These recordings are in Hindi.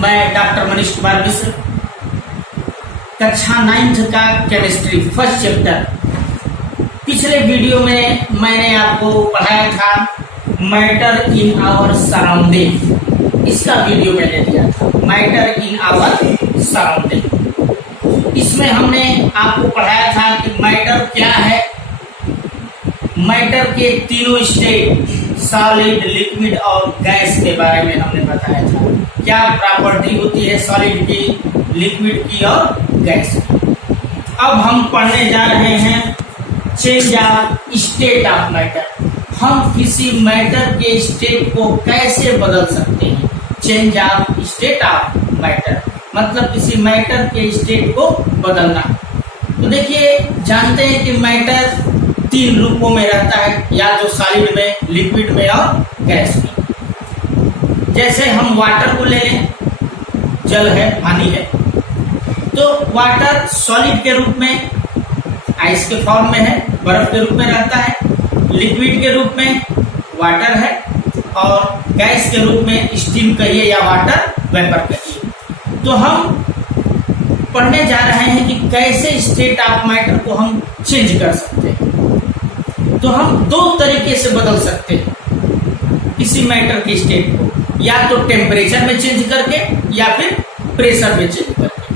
मैं डॉक्टर मनीष कुमार मिश्र, कक्षा 9th का केमिस्ट्री फर्स्ट चैप्टर। पिछले वीडियो में मैंने आपको पढ़ाया था मैटर इन आवर सराउंडिंग। इसका वीडियो मैंने दिया था मैटर इन आवर सराउंडिंग। इसमें हमने आपको पढ़ाया था कि मैटर क्या है। मैटर के तीनों स्टेट सॉलिड, लिक्विड और गैस के बारे में हमने बताया था। क्या प्रॉपर्टी होती है सॉलिड की, लिक्विड की और गैस की। अब हम पढ़ने जा रहे हैं change of state of matter. हम किसी मैटर के स्टेट को कैसे बदल सकते हैं। Change of state of matter मतलब किसी मैटर के स्टेट को बदलना। तो देखिए, जानते हैं कि मैटर 3 रूपों में रहता है, या तो सॉलिड में, लिक्विड में और गैस में। जैसे हम वाटर को ले लें, जल है, पानी है, तो वाटर सॉलिड के रूप में आइस के फॉर्म में है, बर्फ के रूप में रहता है। लिक्विड के रूप में वाटर है और गैस के रूप में स्टीम कहिए या वाटर वेपर कहिए। तो हम पढ़ने जा रहे हैं कि कैसे स्टेट ऑफ मैटर को हम चेंज कर सकते हैं। तो हम 2 तरीके से बदल सकते हैं किसी मैटर के स्टेट को, या तो टेम्परेचर में चेंज करके या फिर प्रेशर में चेंज करके।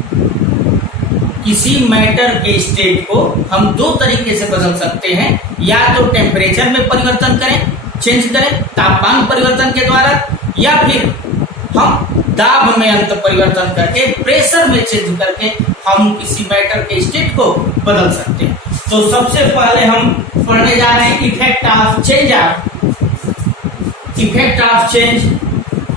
किसी मैटर के स्टेट को हम 2 तरीके से बदल सकते हैं, या तो टेम्परेचर में परिवर्तन करें, चेंज करें तापमान परिवर्तन के द्वारा, या फिर हम दाब में अंतर परिवर्तन करके, प्रेशर में चेंज करके हम किसी मैटर के स्टेट को बदल सकते हैं। तो सबसे पहले हम पढ़ने जा रहे हैं effect of change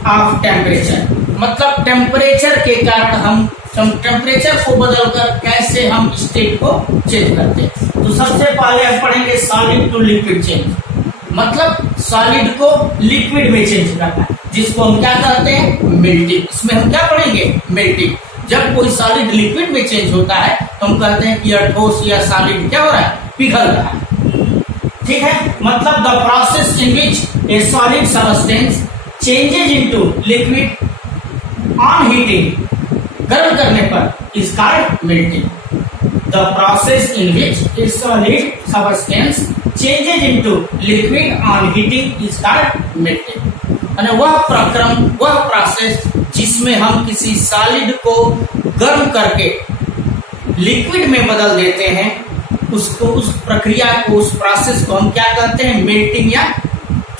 of temperature. मतलब टेम्परेचर के कारण हम टेम्परेचर को बदलकर कैसे हम स्टेट को चेंज करते हैं। तो सबसे पहले हम पढ़ेंगे सॉलिड टू लिक्विड चेंज। मतलब सॉलिड को लिक्विड में चेंज करना, जिसको हम क्या कहते हैं, मेल्टिंग। इसमें हम क्या पढ़ेंगे, मेल्टिंग। जब कोई सॉलिड लिक्विड में चेंज होता है तो हम कहते हैं कि यह ठोस या सॉलिड क्या हो रहा है, पिघल रहा है। ठीक है, मतलब the process in which A solid substance changes into liquid on heating, गर्म करने पर, is called melting. The process in which A solid substance changes into liquid on heating is called melting. वह प्रक्रम, वह प्रोसेस जिसमें हम किसी सॉलिड को गर्म करके लिक्विड में बदल देते हैं, उसको, उस प्रक्रिया को, उस प्रोसेस को हम क्या कहते हैं, मेल्टिंग या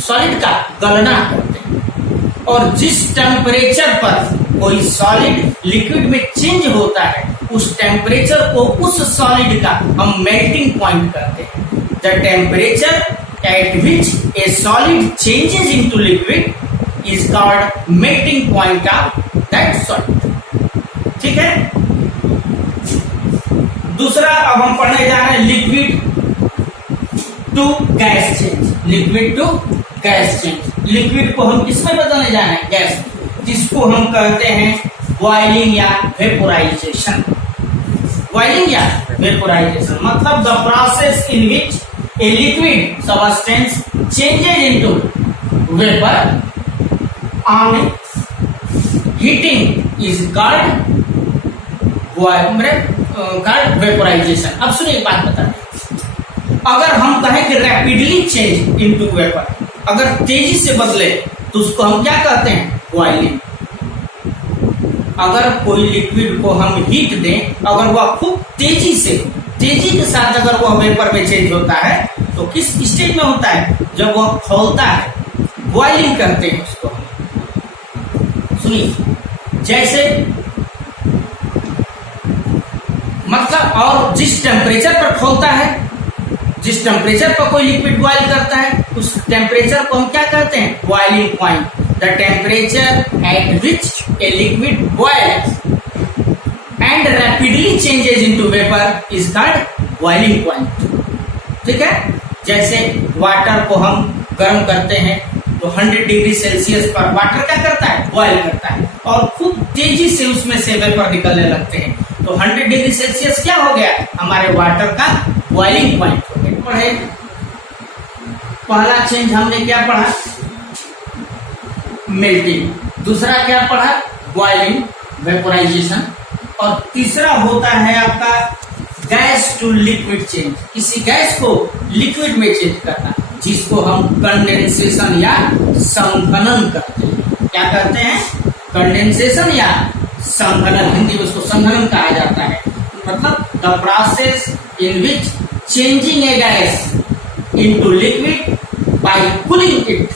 सॉलिड का गलना कहते हैं। और जिस टेम्परेचर पर कोई सॉलिड लिक्विड में चेंज होता है, उस टेम्परेचर को, उस सॉलिड का हम मेल्टिंग पॉइंट कहते हैं। The temperature at which a solid changes into liquid is called melting point of that solid। ठीक है। दूसरा अब हम पढ़ने जा रहे हैं liquid to gas change. Liquid to gas change. Liquid को हम किसमें बदलने जा रहे हैं, गैस, जिसको हम कहते हैं बॉइलिंग या वेपोराइजेशन। बॉइलिंग या वेपोराइजेशन मतलब the process in which a liquid substance changes into vapor on heating is called vaporization। अब सुनिए, एक बात बता दें। अगर हम कहें कि रैपिडली चेंज इनटू वेपर, अगर तेजी से बदले तो उसको हम क्या कहते हैं, बॉइलिंग। अगर कोई लिक्विड को हम हीट दें, अगर वह खूब तेजी के साथ अगर वह वेपर में चेंज होता है, तो किस स्टेट में होता है, जब वह खौलता है, बॉइलिंग करते हैं उसको। सुनिए, जैसे मतलब, और जिस टेम्परेचर पर खौलता है, जिस टेम्परेचर पर कोई लिक्विड बॉइल करता है, उस टेम्परेचर को हम क्या कहते हैं, boiling point. The temperature at which a liquid boils and rapidly changes into vapor is called boiling point। ठीक है। जैसे वाटर को हम गर्म करते हैं तो 100 डिग्री सेल्सियस पर वाटर क्या करता है, बॉयल करता है, और खूब तेजी से उसमें से वेपर निकलने लगते हैं। तो 100 डिग्री सेल्सियस क्या हो गया, हमारे वाटर का बॉइलिंग पॉइंट हो गया। पढ़े, पहला चेंज हमने क्या पढ़ा, मेल्टिंग। दूसरा क्या पढ़ा, बॉइलिंग, वेपोराइजेशन, और तीसरा होता है आपका गैस टू लिक्विड चेंज, किसी गैस को लिक्विड में चेंज करना, जिसको हम कंडेंसेशन या संघनन करते हैं। क्या कहते हैं? कंडेंसेशन या संघनन, हिंदी में उसको संघनन कहा जाता है। मतलब the process in which changing A gas into liquid bye cooling it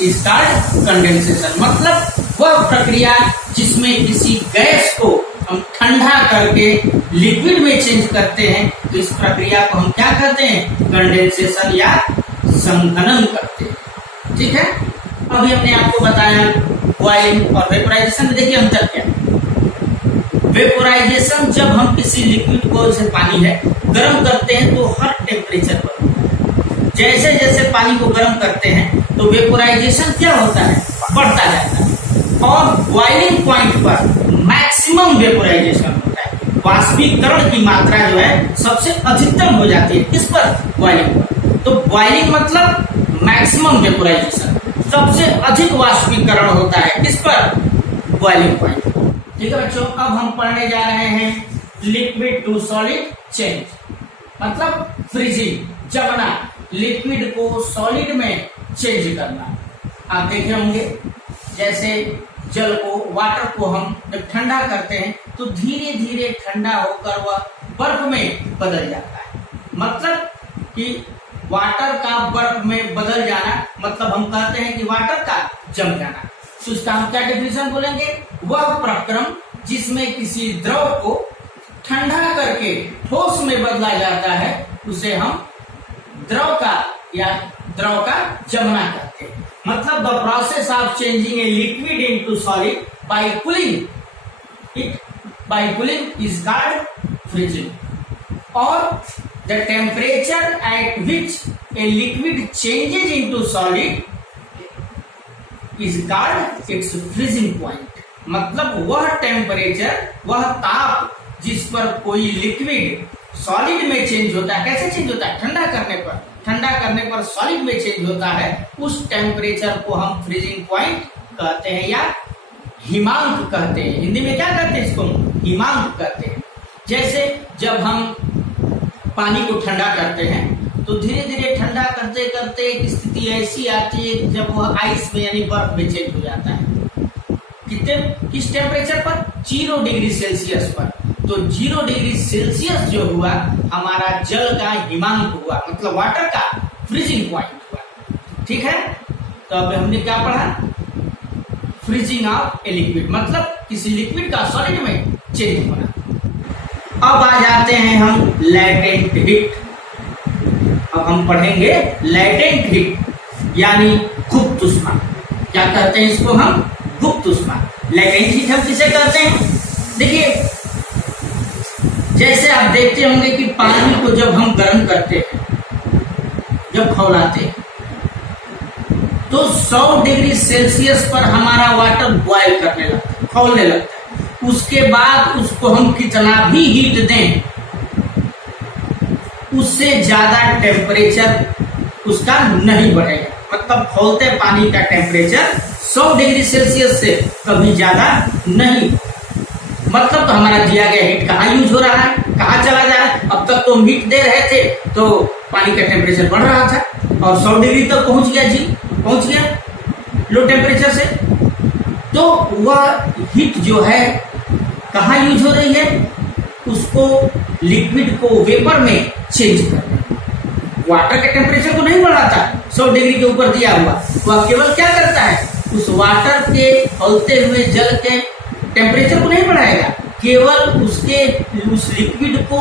is called condensation. मतलब वह प्रक्रिया जिसमें किसी गैस को हम ठंडा करके लिक्विड में चेंज करते हैं, तो इस प्रक्रिया को हम क्या कहते हैं? कंडेंसेशन या संघनन करते हैं। ठीक है, अभी हमने आपको बताया बॉइलिंग और वेपोराइजेशन में देखिए अंतर क्या है। वेपोराइजेशन जब हम किसी लिक्विड को, जैसे पानी है, गर्म करते हैं तो हर टेम्परेचर पर, जैसे जैसे पानी को गर्म करते हैं तो वेपोराइजेशन क्या होता है? बढ़ता जाता है, और बॉइलिंग पॉइंट पर मैक्सिमम वेपोराइजेशन होता है। वाष्पीकरण की मात्रा जो है सबसे अधिकतम हो जाती है किस पर? बॉइलिंग पर। तो बॉइलिंग मतलब मैक्सिमम वेपोराइजेशन, सबसे अधिक वाष्पीकरण होता है किस पर? Boiling point. ठीक है बच्चों, अब हम पढ़ने जा रहे हैं लिक्विड टू सॉलिड चेंज, मतलब फ्रीजिंग, जमना, लिक्विड को सॉलिड में चेंज करना। आप देखे होंगे जैसे जल को, वाटर को हम जब ठंडा करते हैं तो धीरे धीरे ठंडा होकर वह बर्फ में बदल जाता है। मतलब कि वाटर का बर्फ में बदल जाना, मतलब हम कहते हैं कि वाटर का जम जाना। तो इसका हम क्या डेफिनेशन बोलेंगे? वह प्रक्रम जिसमें किसी द्रव को ठंडा करके ठोस में बदला जाता है, उसे हम द्रव का जमना कहते हैं। मतलब the process of changing a liquid into solid by cooling is called freezing. और the temperature at which a liquid changes into solid is called its freezing point. मतलब वह टेम्परेचर, वह ताप जिस पर कोई लिक्विड सॉलिड में चेंज होता है। कैसे चेंज होता है? ठंडा करने पर सॉलिड में चेंज होता है। उस टेम्परेचर को हम फ्रीजिंग पॉइंट कहते हैं या हिमांक कहते हैं। हिंदी में क्या कहते हैं? इसको हिमांक कहते हैं। जैसे जब हम पानी को ठंडा करते हैं तो धीरे धीरे ठंडा करते करते एक स्थिति ऐसी आती है जब वह आइस में यानी बर्फ में चेंज हो जाता है। किस टेम्परेचर पर? 0 डिग्री सेल्सियस पर। तो 0 डिग्री सेल्सियस जो हुआ हमारा जल का हिमांक हुआ, मतलब वाटर का फ्रीजिंग पॉइंट हुआ। ठीक है, तो अब हमने क्या पढ़ा? फ्रीजिंग ऑफ ए लिक्विड, मतलब किसी लिक्विड का सॉलिड में चेंज होना। अब आ जाते हैं हम लैटेंट हीट। अब हम पढ़ेंगे लैटेंट हीट यानी गुप्त ऊष्मा। क्या कहते हैं इसको हम? गुप्त ऊष्मा। लैटेंट हीट हम किसे कहते हैं? देखिए, जैसे आप देखते होंगे कि पानी को जब हम गर्म करते हैं, जब खौलाते हैं, तो 100 डिग्री सेल्सियस पर हमारा वाटर बॉयल करने लगता है, खौलने लगता है। उसके बाद उसको हम कितना भी हीट दें, उससे ज्यादा टेम्परेचर उसका नहीं बढ़ेगा। मतलब खौलते पानी का टेम्परेचर 100 डिग्री सेल्सियस से कभी ज्यादा नहीं। मतलब तो हमारा दिया गया हीट कहाँ यूज हो रहा है, कहाँ चला जा रहा है? अब तक तो हम हीट दे रहे थे तो पानी का टेम्परेचर बढ़ रहा था और 100 डिग्री तक पहुंच गया लो टेम्परेचर से। तो वह हीट जो है कहाँ यूज हो रही है? उसको लिक्विड को वेपर में चेंज करना। वाटर के टेम्परेचर को नहीं बढ़ाता, 100 डिग्री के ऊपर दिया हुआ, वह केवल क्या करता है? उस वाटर के खौलते हुए जल के टेम्परेचर को नहीं बढ़ाएगा, केवल उस लिक्विड को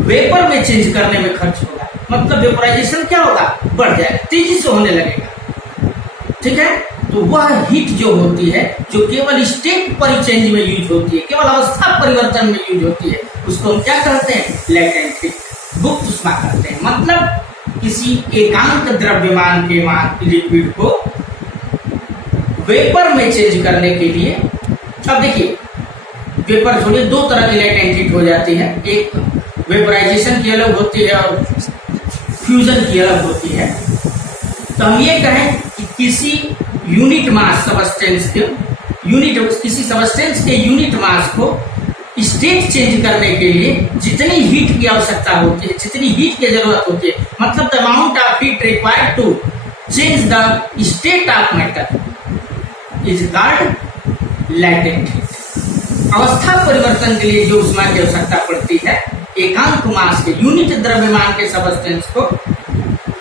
वेपर में चेंज करने में खर्च होगा। मतलब वेपोराइजेशन क्या होगा? बढ़ जाएगा, तेजी से होने लगेगा। ठीक है, तो वह हीट जो होती है, जो केवल स्टेट पर चेंज में यूज होती है, केवल अवस्था परिवर्तन में यूज होती है, उसको हम क्या कहते हैं? लैटेंट हीट, गुप्त ऊष्मा कहते हैं। मतलब किसी एकांक द्रव्यमान के लिक्विड को वेपर में चेंज करने के लिए। अब देखिए, वेपर छोड़िए, दो तरह की लैटेंट हीट हो जाती है। एक वेपोराइजेशन की अलग होती है और फ्यूजन की अलग होती है। तो हम ये कहें कि किसी यूनिट मास सब्सटेंस के यूनिट, किसी सबस्टेंस के यूनिट मास को स्टेट चेंज करने के लिए जितनी हीट की आवश्यकता होती है, जितनी हीट की जरूरत होती है, मतलब the amount of heat required to change the state of matter is called latent heat. अवस्था परिवर्तन के लिए जो ऊष्मा की आवश्यकता पड़ती है, एकांक मास के यूनिट द्रव्यमान के सबस्टेंस को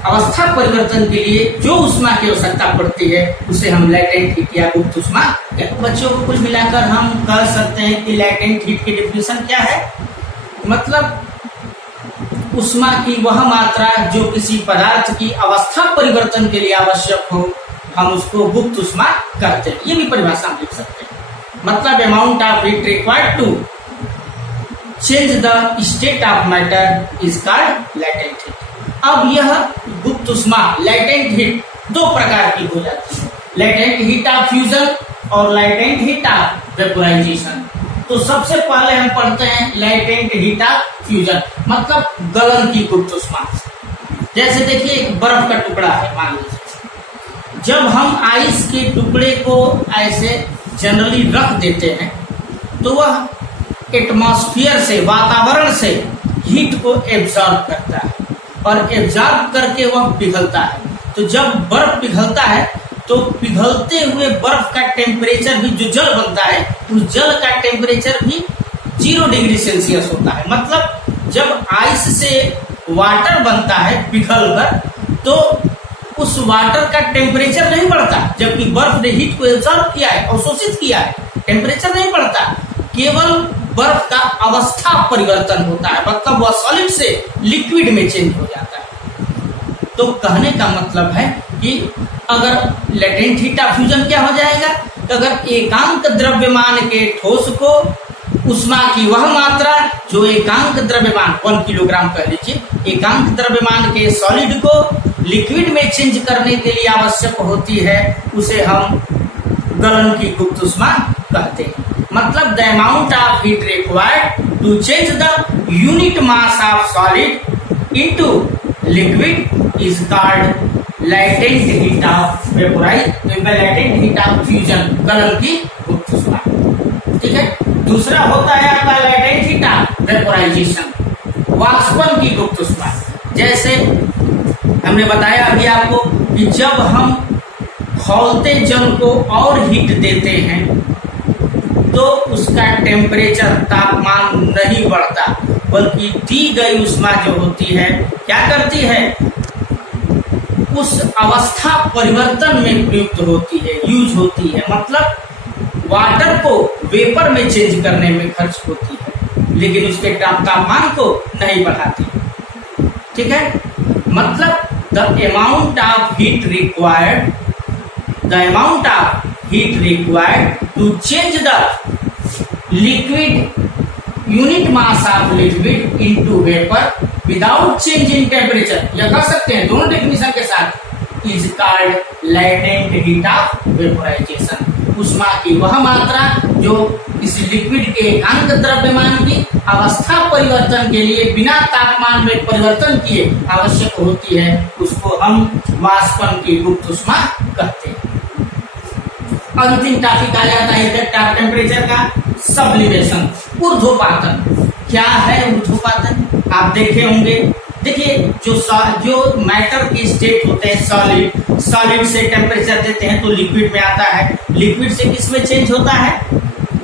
अवस्था परिवर्तन के लिए जो ऊष्मा की आवश्यकता पड़ती है, उसे हम लैटेंट हीट या गुप्त ऊष्मा कहते हैं। बच्चों को कुल मिलाकर हम कह सकते हैं कि लैटेंट हीट की डेफिनेशन क्या है, मतलब ऊष्मा की वह मात्रा जो किसी पदार्थ की अवस्था परिवर्तन के लिए आवश्यक हो, हम उसको गुप्त ऊष्मा कहते हैं। ये भी परिभाषा हम लिख सकते हैं, मतलब amount of heat required to change the state of matter is called latent heat. अब यह गुप्त ऊष्मा लैटेंट हीट दो प्रकार की हो जाती है, लैटेंट हीट ऑफ फ्यूजन और लैटेंट हीट ऑफ वेपोराइजेशन। तो सबसे पहले हम पढ़ते हैं लैटेंट हीट ऑफ फ्यूजन, मतलब गलन की गुप्त ऊष्मा। जैसे देखिए एक बर्फ का टुकड़ा है, मान लीजिए, जब हम आइस के टुकड़े को ऐसे जनरली रख देते हैं तो वह एटमॉस्फेयर से, वातावरण से हीट को एब्जॉर्ब करता है और एब्जॉर्ब करके वह पिघलता है। तो जब बर्फ पिघलता है तो पिघलते हुए बर्फ का टेम्परेचर भी, जो जल बनता है उस जल का टेम्परेचर भी 0 डिग्री सेल्सियस होता है। मतलब जब आइस से वाटर बनता है पिघलकर, तो उस वाटर का टेम्परेचर नहीं बढ़ता, जबकि बर्फ ने हीट को एब्जॉर्ब किया है, अवशोषित किया है, टेम्परेचर नहीं बढ़ता, केवल बर्फ का अवस्था परिवर्तन होता है, मतलब वह सॉलिड से लिक्विड में चेंज हो जाता है। तो कहने का मतलब है कि अगर लैटेंट हीट ऑफ फ्यूजन क्या हो जाएगा, तो अगर एकांक द्रव्यमान के ठोस को ऊष्मा की वह मात्रा जो एकांक द्रव्यमान 1 किलोग्राम कह लीजिए, एकांक द्रव्यमान के सॉलिड को लिक्विड में चेंज करने के लिए आवश्यक होती है, उसे हम गलन की गुप्त ऊष्मा कहते हैं। मतलब the amount of heat required to change the unit mass of solid into liquid is called latent heat of latent heat of fusion, गलन की गुप्त ऊष्मा। ठीक है। दूसरा होता है आपका लैटेंट हीट ऑफ वेपोराइजेशन, वाष्पन की गुप्त ऊष्मा। जैसे हमने बताया अभी आपको कि जब हम खौलते जल को और हीट देते हैं तो उसका टेम्परेचर, तापमान नहीं बढ़ता, बल्कि दी गई ऊष्मा जो होती है क्या करती है, उस अवस्था परिवर्तन में प्रयुक्त होती है, यूज होती है। मतलब वाटर को वेपर में चेंज करने में खर्च होती है, लेकिन उसके तापमान को नहीं बढ़ाती। ठीक है। मतलब the amount of heat required to change the liquid unit mass of liquid into vapour without change in temperature, या कह सकते हैं दोनों डेफिनेशन के साथ, is called latent heat of vaporization. ऊष्मा की वह मात्रा जो किसी लिक्विड के एकांक द्रव्यमान की अवस्था परिवर्तन के लिए बिना तापमान में परिवर्तन किए आवश्यक होती है, उसको हम वाष्पन की गुप्त ऊष्मा कहते हैं। अंतिम टॉपिक आ जाता है इफेक्ट ऑफ टेम्परेचर का, सब्लिमेशन, ऊर्ध्वपातन। क्या है ऊर्ध्वपातन? आप देखे होंगे, देखिए जो मैटर की स्टेट होते हैं सॉलिड से टेम्परेचर देते हैं तो लिक्विड में आता है, लिक्विड से किस में चेंज होता है,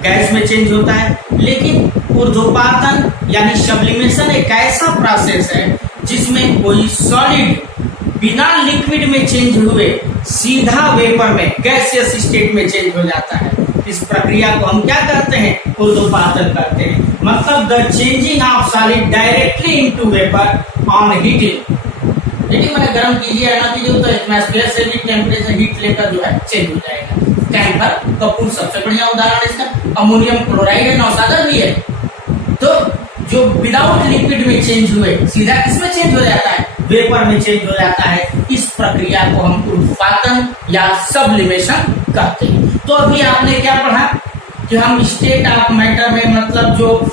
गैस में चेंज होता है। लेकिन ऊर्ध्वपातन यानी सब्लिमेशन एक ऐसा प्रोसेस है जिसमें कोई सॉलिड बिना लिक्विड में चेंज हुए सीधा वेपर में, गैसियस स्टेट में चेंज हो जाता है। इस प्रक्रिया को हम क्या करते हैं, ऊर्ध्वपातन करते हैं। मतलब the changing of solid directly into vapour on heating. मैंने गर्म कीजिए ना कीजिए तो एटमॉस्फेयर से भी टेम्परेचर हीट लेकर जो है चेंज हो जाएगा। कैंपर, कपूर सबसे बढ़िया उदाहरण है इसका। अमोनियम क्लोराइड है, नौसागर भी है। तो जो विदाउट लिक्विड में चेंज हुए सीधा किसमें चेंज हो जाता है, वेपर में चेंज हो जाता है। इस प्रक्रिया को हम ऊर्ध्वपातन या सब्लिमेशन कहते हैं। तो अभी आपने क्या पढ़ा कि हम स्टेट ऑफ मैटर में, मतलब जो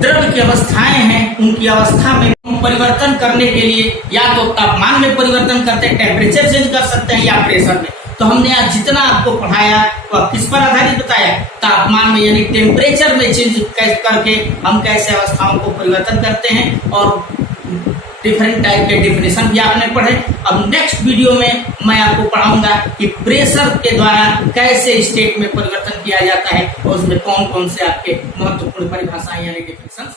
द्रव्य की अवस्थाएं हैं उनकी अवस्था में परिवर्तन करने के लिए या तो तापमान में परिवर्तन करते हैं, टेम्परेचर चेंज कर सकते हैं, या प्रेशर में। तो हमने आज जितना आपको पढ़ाया वह किस पर आधारित बताया, तापमान में यानी टेम्परेचर में चेंज करके हम कैसे अवस्थाओं को परिवर्तन करते हैं, और डिफरेंट टाइप के डेफिनेशन भी आपने पढ़े। अब नेक्स्ट वीडियो में मैं आपको पढ़ाऊंगा कि प्रेशर के द्वारा कैसे स्टेट में परिवर्तन किया जाता है और उसमें कौन कौन से आपके महत्वपूर्ण परिभाषाएं यानी डेफिनेशन